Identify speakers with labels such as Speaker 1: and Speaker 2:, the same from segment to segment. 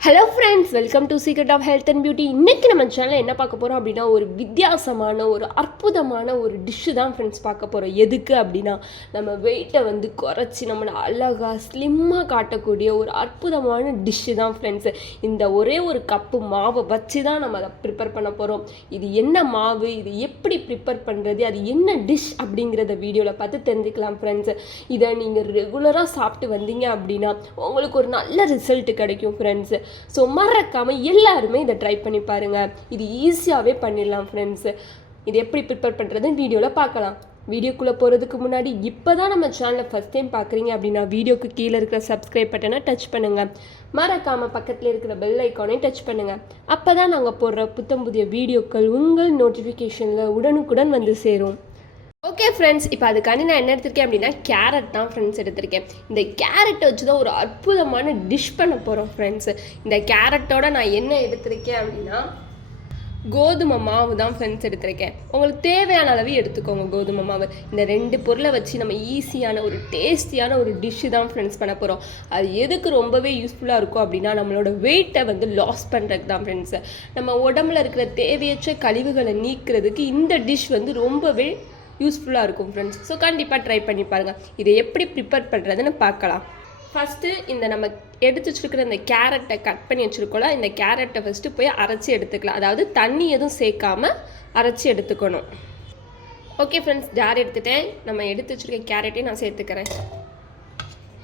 Speaker 1: Hello friends welcome to secret of health and beauty இன்றைக்கி நம்ம சேனலில் என்ன பார்க்க போகிறோம் அப்படின்னா ஒரு வித்தியாசமான ஒரு அற்புதமான ஒரு டிஷ்ஷு தான் ஃப்ரெண்ட்ஸ் பார்க்க போகிறோம் எதுக்கு அப்படின்னா நம்ம வெயிட்டை வந்து குறைச்சி நம்மளை அழகாக ஸ்லிம்மாக காட்டக்கூடிய ஒரு அற்புதமான டிஷ்ஷு தான் ஃப்ரெண்ட்ஸு இந்த ஒரே ஒரு கப்பு மாவை வச்சு தான் நம்ம அதை ப்ரிப்பேர் பண்ண போகிறோம் இது என்ன மாவு? இது எப்படி ப்ரிப்பேர் பண்ணுறது அது என்ன டிஷ் அப்படிங்கிறத வீடியோவில் பார்த்து தெரிஞ்சுக்கலாம் ஃப்ரெண்ட்ஸ் இதை நீங்கள் ரெகுலராக சாப்பிட்டு வந்தீங்க அப்படின்னா உங்களுக்கு ஒரு நல்ல ரிசல்ட் கிடைக்கும் ஃப்ரெண்ட்ஸு ஸோ மறக்காமல் எல்லாருமே இதை ட்ரை பண்ணி பாருங்கள் இது ஈஸியாகவே பண்ணிடலாம் ஃப்ரெண்ட்ஸு இது எப்படி ப்ரிப்பேர் பண்ணுறதுன்னு வீடியோவில் பார்க்கலாம். வீடியோக்குள்ளே போகிறதுக்கு முன்னாடி இப்போ தான் நம்ம சேனலை ஃபஸ்ட் டைம் பார்க்குறீங்க அப்படின்னா வீடியோக்கு கீழே இருக்கிற சப்ஸ்கிரைப் பட்டனை டச் பண்ணுங்கள் மறக்காமல் பக்கத்தில் இருக்கிற பெல் ஐக்கானையும் டச் பண்ணுங்கள் அப்போ தான் நாங்கள் போடுற புத்தம் புதிய வீடியோக்கள் உங்கள் நோட்டிஃபிகேஷனில் உடனுக்குடன் வந்து சேரும். ஓகே ஃப்ரெண்ட்ஸ் இப்போ அதுக்காண்டி நான் என்ன எடுத்திருக்கேன் அப்படின்னா கேரட் தான் ஃப்ரெண்ட்ஸ் எடுத்திருக்கேன். இந்த கேரட்டை வச்சு தான் ஒரு அற்புதமான டிஷ் பண்ண போகிறோம் ஃப்ரெண்ட்ஸ் இந்த கேரட்டோட நான் என்ன எடுத்திருக்கேன் அப்படின்னா கோதுமை மாவு தான் ஃப்ரெண்ட்ஸ் எடுத்திருக்கேன். உங்களுக்கு தேவையான அளவு எடுத்துக்கோங்க கோதுமை மாவு. இந்த ரெண்டு பொருளை வச்சு நம்ம ஈஸியான ஒரு டேஸ்டியான ஒரு டிஷ்ஷு தான் ஃப்ரெண்ட்ஸ் பண்ண போகிறோம் அது எதுக்கு ரொம்பவே யூஸ்ஃபுல்லாக இருக்கும் அப்படின்னா நம்மளோட வெயிட்டை வந்து லாஸ் பண்ணுறதுக்கு தான் ஃப்ரெண்ட்ஸு நம்ம உடம்புல இருக்கிற தேவையற்ற கழிவுகளை நீக்கிறதுக்கு இந்த டிஷ் வந்து ரொம்பவே யூஸ்ஃபுல்லாக இருக்கும் ஃப்ரெண்ட்ஸ் ஸோ கண்டிப்பாக ட்ரை பண்ணி பாருங்கள் இதை எப்படி ப்ரிப்பேர் பண்ணுறதுன்னு பார்க்கலாம். ஃபஸ்ட்டு இந்த நம்ம எடுத்து வச்சுருக்கிற இந்த கேரட்டை கட் பண்ணி வச்சுருக்கோம்ல இந்த கேரட்டை ஃபஸ்ட்டு போய் அரைச்சி எடுத்துக்கலாம். அதாவது தண்ணி எதுவும் சேர்க்காம அரைச்சி எடுத்துக்கணும். ஓகே ஃப்ரெண்ட்ஸ் ஜார் எடுத்துட்டேன். நம்ம எடுத்து வச்சுருக்க கேரட்டையும் நான் சேர்த்துக்கிறேன்.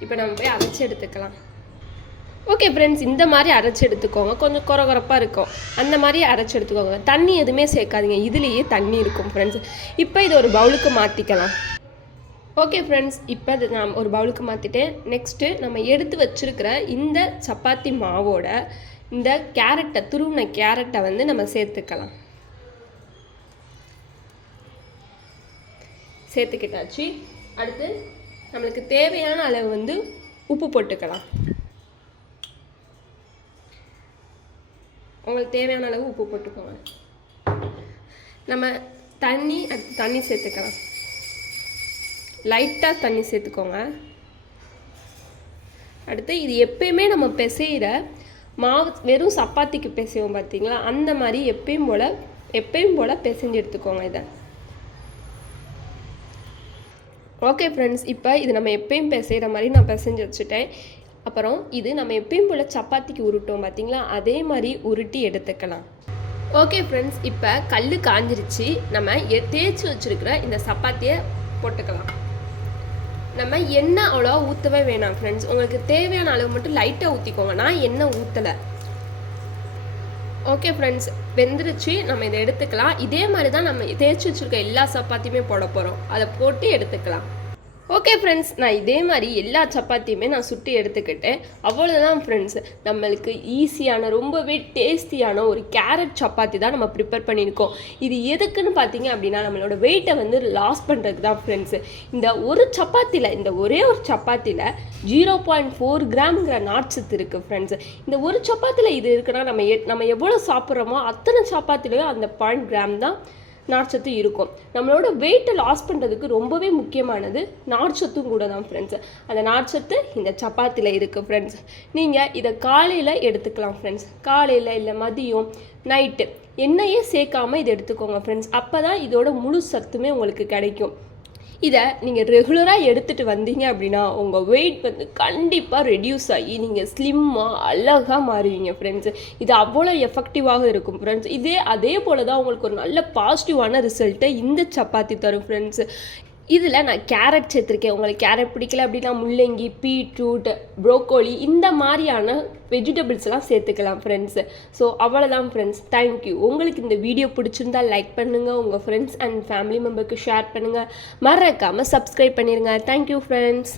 Speaker 1: இப்போ நம்ம போய் அரைச்சி எடுத்துக்கலாம். ஓகே ஃப்ரெண்ட்ஸ் இந்த மாதிரி அரைச்சி எடுத்துக்கோங்க. கொஞ்சம் குறகுறப்பாக இருக்கும். அந்த மாதிரி அரைச்சி எடுத்துக்கோங்க. தண்ணி எதுவுமே சேர்க்காதீங்க. இதுலேயே தண்ணி இருக்கும் ஃப்ரெண்ட்ஸ் இப்போ இதை ஒரு பவுலுக்கு மாற்றிக்கலாம் ஓகே ஃப்ரெண்ட்ஸ் இப்போ அதை நான் ஒரு பவுலுக்கு மாற்றிட்டேன் நெக்ஸ்ட்டு நம்ம எடுத்து வச்சுருக்கிற இந்த சப்பாத்தி மாவோட இந்த கேரட்டை துருவின கேரட்டை வந்து நம்ம சேர்த்துக்கலாம். சேர்த்துக்கிட்டாச்சு. அடுத்து நம்மளுக்கு தேவையான அளவு வந்து உப்பு போட்டுக்கலாம். உங்களுக்கு தேவையான அளவு உப்பு போட்டுக்கோங்க. நம்ம தண்ணி அடுத்து தண்ணி சேர்த்துக்கலாம். லைட்டாக தண்ணி சேர்த்துக்கோங்க. அடுத்து இது எப்பயுமே நம்ம பிசைகிற மாவு வெறும் சப்பாத்திக்கு பிசைவோம் பார்த்தீங்களா அந்த மாதிரி எப்பயும் போல் எப்பயும் போல் பிசைஞ்சு எடுத்துக்கோங்க இதை. ஓகே ஃப்ரெண்ட்ஸ் இப்போ இது நம்ம எப்பயும் பிசைகிற மாதிரி நான் பிசைஞ்சு வச்சுட்டேன். அப்புறம் இது நம்ம எப்பயும் போல் சப்பாத்திக்கு உருட்டோம் பார்த்தீங்களா அதே மாதிரி உருட்டி எடுத்துக்கலாம். ஓகே ஃப்ரெண்ட்ஸ் இப்போ கல் காஞ்சிருச்சு. நம்ம தேய்ச்சி வச்சுருக்கிற இந்த சப்பாத்தியை போட்டுக்கலாம். நம்ம எண்ணெய் அவ்வளோவா ஊற்றவே வேணாம் ஃப்ரெண்ட்ஸ் உங்களுக்கு தேவையான அளவு மட்டும் லைட்டாக ஊற்றிக்கோங்க நான் எண்ணெய் ஊற்றலை ஓகே ஃப்ரெண்ட்ஸ் வெந்துருச்சு. நம்ம இதை எடுத்துக்கலாம். இதே மாதிரி தான் நம்ம தேய்ச்சி வச்சுருக்க எல்லா சப்பாத்தியுமே போட போகிறோம் அதை போட்டு எடுத்துக்கலாம். ஓகே ஃப்ரெண்ட்ஸ் நான் இதே மாதிரி எல்லா சப்பாத்தியுமே நான் சுட்டி எடுத்துக்கிட்டேன். அவ்வளோதான் ஃப்ரெண்ட்ஸ் நம்மளுக்கு ஈஸியான ரொம்பவே டேஸ்டியான ஒரு கேரட் சப்பாத்தி தான் நம்ம ப்ரிப்பேர் பண்ணியிருக்கோம். இது எதுக்குன்னு பார்த்தீங்க அப்படின்னா நம்மளோட வெயிட்டை வந்து லாஸ் பண்ணுறதுக்கு தான் ஃப்ரெண்ட்ஸு இந்த ஒரு சப்பாத்தியில் இந்த ஒரே ஒரு சப்பாத்தியில் ஜீரோ பாயிண்ட் ஃபோர் கிராம்ங்கிற நாட்சத்து இருக்குது ஃப்ரெண்ட்ஸ் இந்த ஒரு சப்பாத்தியில் இது இருக்குன்னா நம்ம எ- நம்ம எவ்வளோ சாப்பிட்றோமோ அத்தனை சப்பாத்திலையும் அந்த பாயிண்ட் கிராம் தான் நார்ச்சத்து இருக்கும். நம்மளோட வெயிட்டை லாஸ் பண்ணுறதுக்கு ரொம்பவே முக்கியமானது நார்ச்சத்தும் கூட தான் ஃப்ரெண்ட்ஸ் அந்த நார்ச்சத்து இந்த சப்பாத்தியில் இருக்குது ஃப்ரெண்ட்ஸ் நீங்கள் இதை காலையில் எடுத்துக்கலாம் ஃப்ரெண்ட்ஸ் காலையில் இல்லை மதியம் நைட்டு எண்ணெயே சேர்க்காம இதை எடுத்துக்கோங்க ஃப்ரெண்ட்ஸ் அப்போ தான் இதோட முழு சத்துமே உங்களுக்கு கிடைக்கும். இதை நீங்கள் ரெகுலராக எடுத்துகிட்டு வந்தீங்க அப்படின்னா உங்கள் வெயிட் வந்து கண்டிப்பாக ரெடியூஸ் ஆகி நீங்கள் ஸ்லிம்மாக அழகாக மாறுவீங்க ஃப்ரெண்ட்ஸ் இது அவ்வளோ எஃபெக்டிவாக இருக்கும் ஃப்ரெண்ட்ஸ் இதே அதே போல் தான் உங்களுக்கு ஒரு நல்ல பாசிட்டிவான ரிசல்ட்டை இந்த சப்பாத்தி தரும் ஃப்ரெண்ட்ஸ் இதில் நான் கேரட் சேர்த்துருக்கேன். உங்களுக்கு கேரட் பிடிக்கல அப்படின்னா முள்ளங்கி பீட்ரூட் ப்ரோக்கோலி இந்த மாதிரியான வெஜிடபிள்ஸ்லாம் சேர்த்துக்கலாம் ஃப்ரெண்ட்ஸு ஸோ அவ்வளோதான் ஃப்ரெண்ட்ஸ் தேங்க்யூ உங்களுக்கு இந்த வீடியோ பிடிச்சிருந்தா லைக் பண்ணுங்கள் உங்கள் ஃப்ரெண்ட்ஸ் அண்ட் ஃபேமிலி மெம்பருக்கு ஷேர் பண்ணுங்கள் மறக்காமல் சப்ஸ்கிரைப் பண்ணிடுங்க தேங்க்யூ ஃப்ரெண்ட்ஸ்